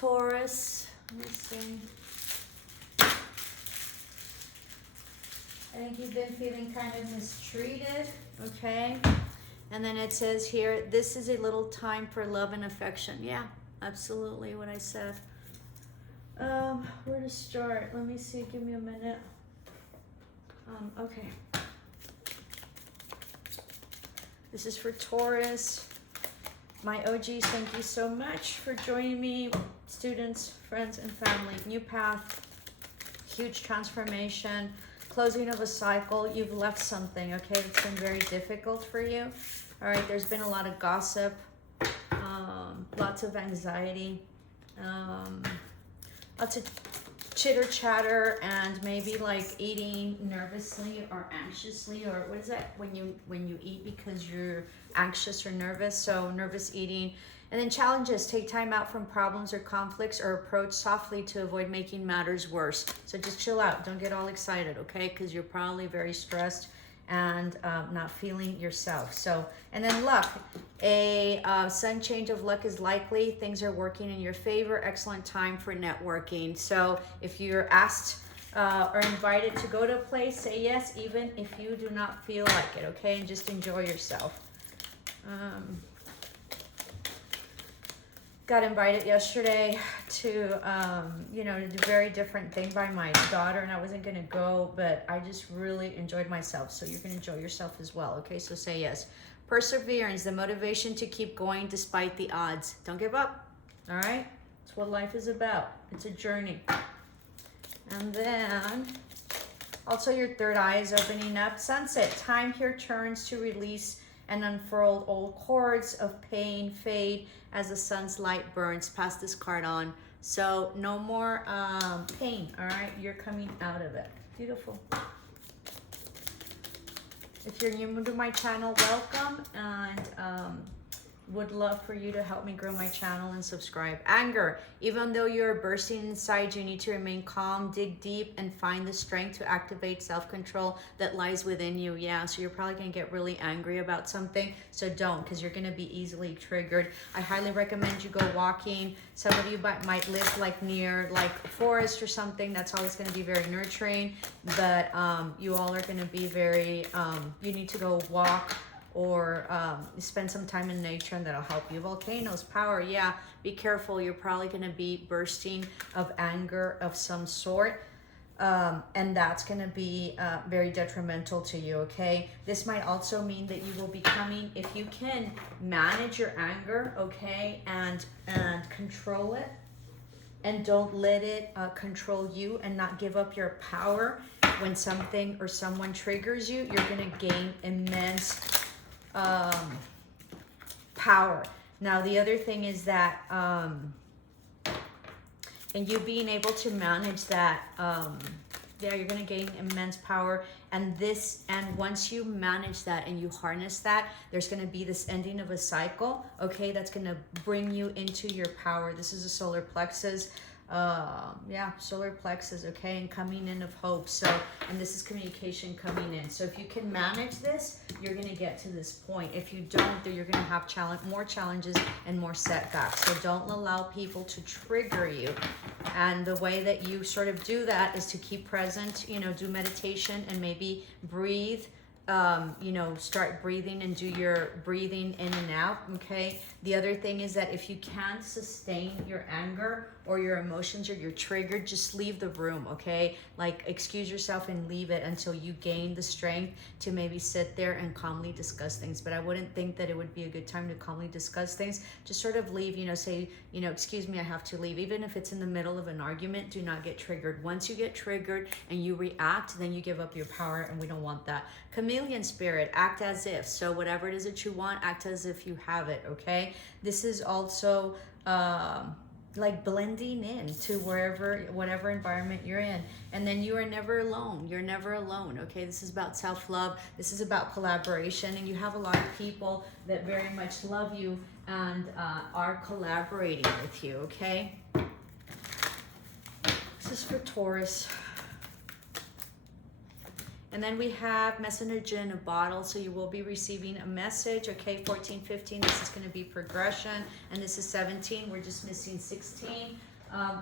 Taurus. Let me see. I think you've been feeling kind of mistreated, okay? And then it says here, this is a little time for love and affection. Yeah, absolutely what I said. Where to start? Let me see, give me a minute. Okay. This is for Taurus. My OGs, thank you so much for joining me. Students, friends, and family. New path, huge transformation, closing of a cycle. You've left something, okay? It's been very difficult for you. All right, there's been a lot of gossip, lots of anxiety, lots of chitter chatter, and maybe like eating nervously or anxiously, or what is that when you eat because you're anxious or nervous? So nervous eating. And then challenges, take time out from problems or conflicts, or approach softly to avoid making matters worse. So just chill out, don't get all excited, okay? Because you're probably very stressed and not feeling yourself. So, and then luck, a sudden change of luck is likely. Things are working in your favor. Excellent time for networking. So if you're asked or invited to go to a place, say yes, even if you do not feel like it, okay? And just enjoy yourself. Got invited yesterday to, you know, to do a very different thing by my daughter, and I wasn't gonna go, but I just really enjoyed myself. So you're gonna enjoy yourself as well, okay? So say yes. Perseverance, the motivation to keep going despite the odds. Don't give up, all right? It's what life is about. It's a journey. And then also your third eye is opening up. Sunset, time here turns to release and unfurl old cords of pain, fade as the sun's light burns. Pass this card on. So no more pain, all right? You're coming out of it. Beautiful. If you're new to my channel, welcome, and would love for you to help me grow my channel and subscribe. Anger, even though you're bursting inside, you need to remain calm, dig deep, and find the strength to activate self-control that lies within you. Yeah, so you're probably gonna get really angry about something, so don't, because you're gonna be easily triggered. I highly recommend you go walking. Some of you might live like near like a forest or something. That's always gonna be very nurturing, but you all are gonna be very, you need to go walk, or spend some time in nature, and that'll help you. Volcanoes, power, yeah, be careful. You're probably going to be bursting of anger of some sort, and that's going to be very detrimental to you, okay? This might also mean that you will be coming, if you can manage your anger, okay, and control it, and don't let it control you, and not give up your power. When something or someone triggers you, you're going to gain immense power. Now the other thing is that and you being able to manage that, yeah, you're going to gain immense power. And once you manage that and you harness that, there's going to be this ending of a cycle, okay, that's going to bring you into your power. This is a solar plexus. Yeah, solar plexus, okay, and coming in of hope. So, and this is communication coming in. So if you can manage this, you're going to get to this point. If you don't, then you're going to have more challenges and more setbacks. So don't allow people to trigger you. And the way that you sort of do that is to keep present, you know, do meditation and maybe breathe. You know, start breathing and do your breathing in and out, okay? The other thing is that if you can't sustain your anger or your emotions or you're triggered, just leave the room, okay? Like, excuse yourself and leave it until you gain the strength to maybe sit there and calmly discuss things. But I wouldn't think that it would be a good time to calmly discuss things. Just sort of leave, you know, say, you know, excuse me, I have to leave. Even if it's in the middle of an argument, do not get triggered. Once you get triggered and you react, then you give up your power, and we don't want that. Chameleon spirit, act as if. So whatever it is that you want, act as if you have it, okay? This is also like blending in to whatever environment you're in. And then you are never alone. You're never alone, okay? This is about self-love. This is about collaboration. And you have a lot of people that very much love you and are collaborating with you, okay? This is for Taurus. And then we have messenger in a bottle, so you will be receiving a message. Okay, 14, 15, this is going to be progression, and this is 17. We're just missing 16.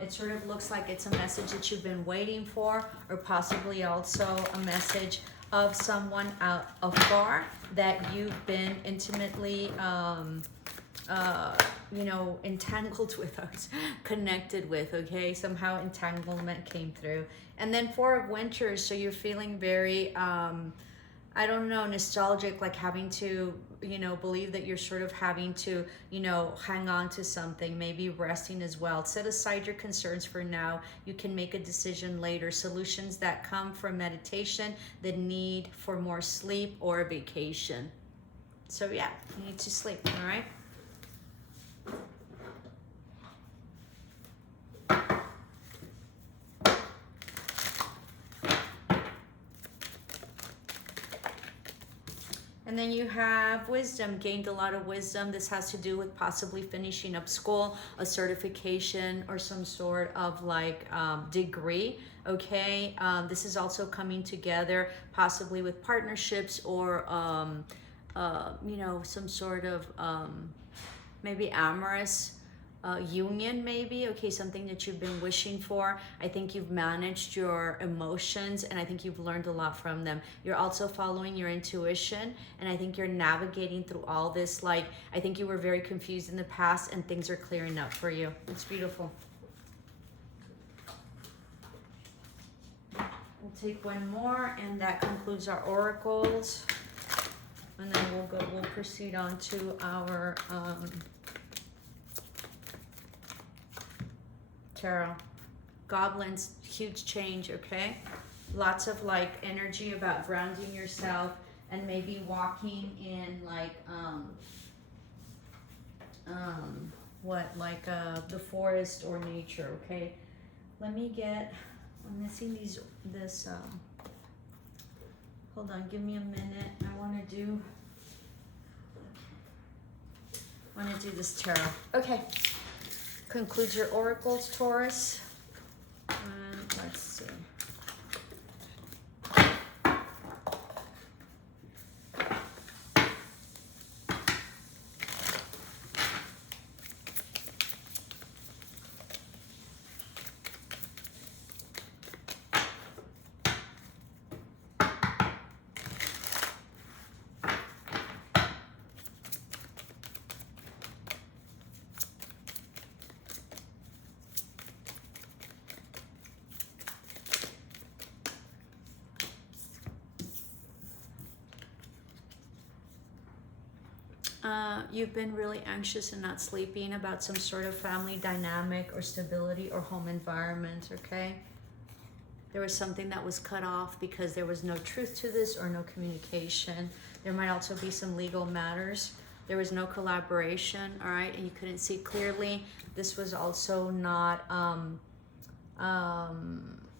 It sort of looks like it's a message that you've been waiting for, or possibly also a message of someone out afar that you've been intimately you know, entangled with us, connected with, okay? Somehow entanglement came through. And then Four of Winters, so you're feeling very, I don't know, nostalgic, like having to, you know, believe that you're sort of having to, you know, hang on to something, maybe resting as well. Set aside your concerns for now. You can make a decision later. Solutions that come from meditation, the need for more sleep or a vacation. So yeah, you need to sleep, all right? And then you have wisdom, gained a lot of wisdom. This has to do with possibly finishing up school, a certification, or some sort of like degree, okay? This is also coming together possibly with partnerships or, you know, some sort of maybe amorous union, maybe, okay, something that you've been wishing for. I think you've managed your emotions, and I think you've learned a lot from them. You're also following your intuition, and I think you're navigating through all this. Like, I think you were very confused in the past, and things are clearing up for you. It's beautiful. We'll take one more, and that concludes our oracles, and then we'll proceed on to our tarot. Goblins, huge change, okay? Lots of like energy about grounding yourself and maybe walking in like the forest or nature, okay? Let me get, I'm missing this hold on, give me a minute. I want to do this tarot. Okay. Concludes your oracles, Taurus. And let's see. You've been really anxious and not sleeping about some sort of family dynamic or stability or home environment, okay? There was something that was cut off because there was no truth to this or no communication. There might also be some legal matters. There was no collaboration, all right? And you couldn't see clearly. This was also not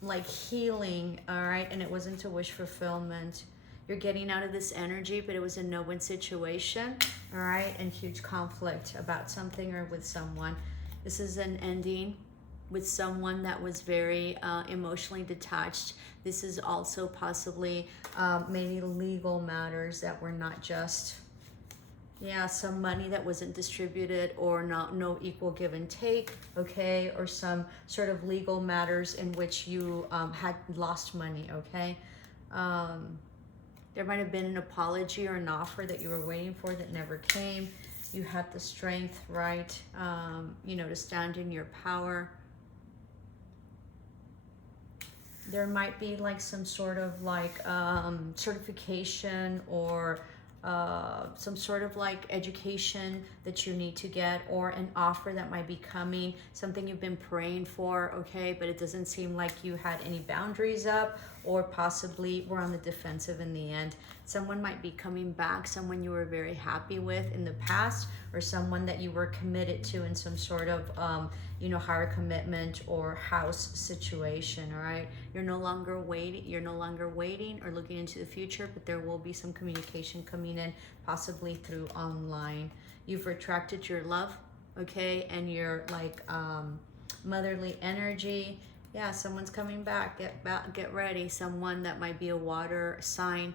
like healing, all right? And it wasn't a wish fulfillment. You're getting out of this energy, but it was a no-win situation, all right? And huge conflict about something or with someone. This is an ending with someone that was very emotionally detached. This is also possibly maybe legal matters that were not just, yeah, some money that wasn't distributed or no equal give and take, okay? Or some sort of legal matters in which you had lost money, okay? There might have been an apology or an offer that you were waiting for that never came. You had the strength, right, you know, to stand in your power. There might be like some sort of like certification or some sort of like education that you need to get, or an offer that might be coming, something you've been praying for, okay, but it doesn't seem like you had any boundaries up, or possibly were on the defensive in the end. Someone might be coming back, someone you were very happy with in the past, or someone that you were committed to in some sort of you know, higher commitment or house situation, all right? You're no longer waiting or looking into the future, but there will be some communication coming in, possibly through online. You've retracted your love, okay, and your like motherly energy. Yeah, someone's coming back. Get ready. Someone that might be a water sign,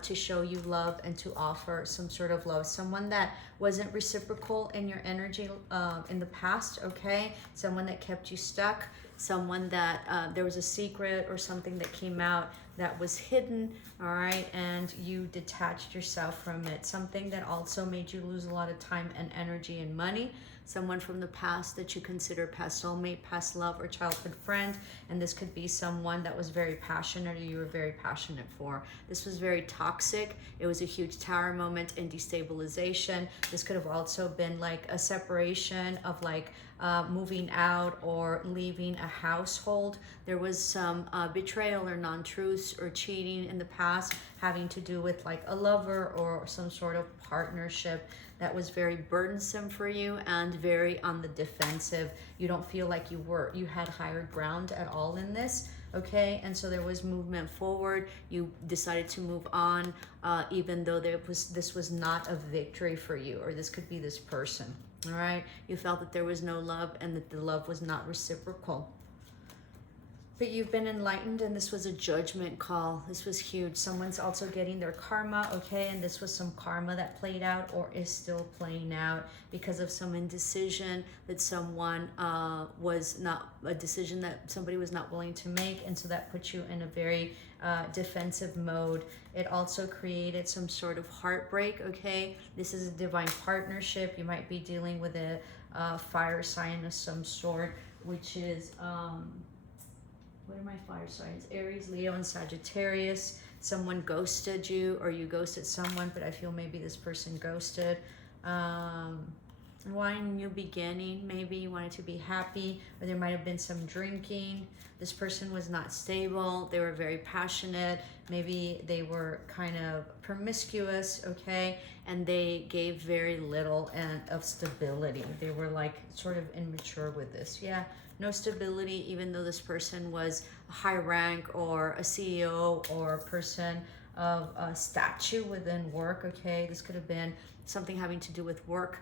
to show you love and to offer some sort of love. Someone that wasn't reciprocal in your energy in the past, okay? Someone that kept you stuck. Someone that there was a secret or something that came out that was hidden, all right? And you detached yourself from it. Something that also made you lose a lot of time and energy and money. Someone from the past that you consider past soulmate, past love, or childhood friend. And this could be someone that was very passionate or you were very passionate for. This was very toxic. It was a huge tower moment and destabilization. This could have also been like a separation of like moving out or leaving a household. There was some betrayal or non-truths or cheating in the past having to do with like a lover or some sort of partnership that was very burdensome for you and very on the defensive. You don't feel like you had higher ground at all in this, okay? And so there was movement forward. You decided to move on, even though this was not a victory for you, or this could be this person, all right? You felt that there was no love and that the love was not reciprocal. But you've been enlightened, and this was a judgment call. This was huge. Someone's also getting their karma, okay? And this was some karma that played out or is still playing out because of some indecision that someone was not, a decision that somebody was not willing to make. And so that put you in a very defensive mode. It also created some sort of heartbreak, okay? This is a divine partnership. You might be dealing with a fire sign of some sort, which is... what are my fire signs? Aries, Leo, and Sagittarius. Someone ghosted you or you ghosted someone, but I feel maybe this person ghosted. Wanting a new beginning. Maybe you wanted to be happy, or there might have been some drinking. This person was not stable. They were very passionate. Maybe they were kind of promiscuous, okay? And they gave very little of stability. They were like sort of immature with this. Yeah, no stability, even though this person was a high rank or a CEO or a person of stature within work, okay? This could have been something having to do with work,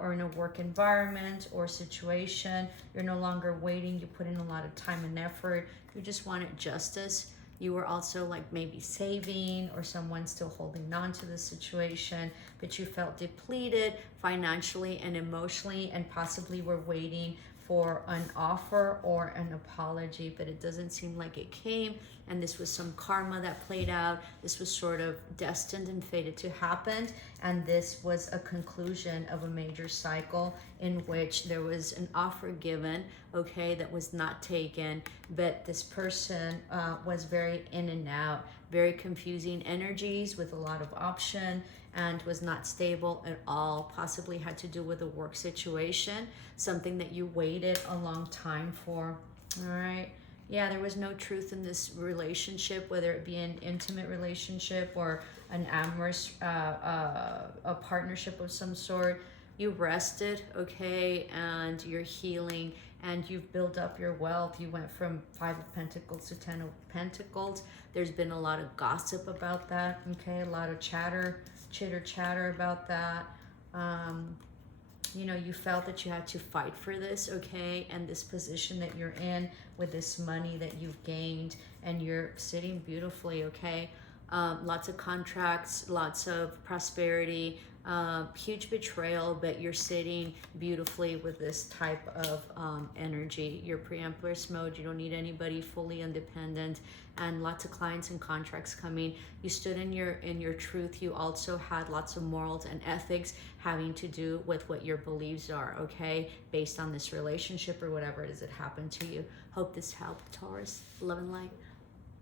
or in a work environment or situation. You're no longer waiting. You put in a lot of time and effort. You just wanted justice. You were also like maybe saving, or someone still holding on to the situation, but you felt depleted financially and emotionally, and possibly were waiting for an offer or an apology, but it doesn't seem like it came. And this was some karma that played out. This was sort of destined and fated to happen. And this was a conclusion of a major cycle in which there was an offer given, okay, that was not taken. But this person was very in and out, very confusing energies with a lot of option, and was not stable at all. Possibly had to do with a work situation, something that you waited a long time for, all right? Yeah, there was no truth in this relationship, whether it be an intimate relationship or an amorous a partnership of some sort. You rested, okay, and you're healing, and you've built up your wealth. You went from 5 of Pentacles to 10 of Pentacles. There's been a lot of gossip about that, okay, a lot of chitter chatter about that. You know, you felt that you had to fight for this, okay, and this position that you're in with this money that you've gained, and you're sitting beautifully, okay. Lots of contracts, lots of prosperity, huge betrayal, but you're sitting beautifully with this type of energy. You're preempress mode. You don't need anybody, fully independent, and lots of clients and contracts coming. You stood in your truth. You also had lots of morals and ethics having to do with what your beliefs are, okay, based on this relationship or whatever it is that happened to you. Hope this helped, Taurus. Love and light.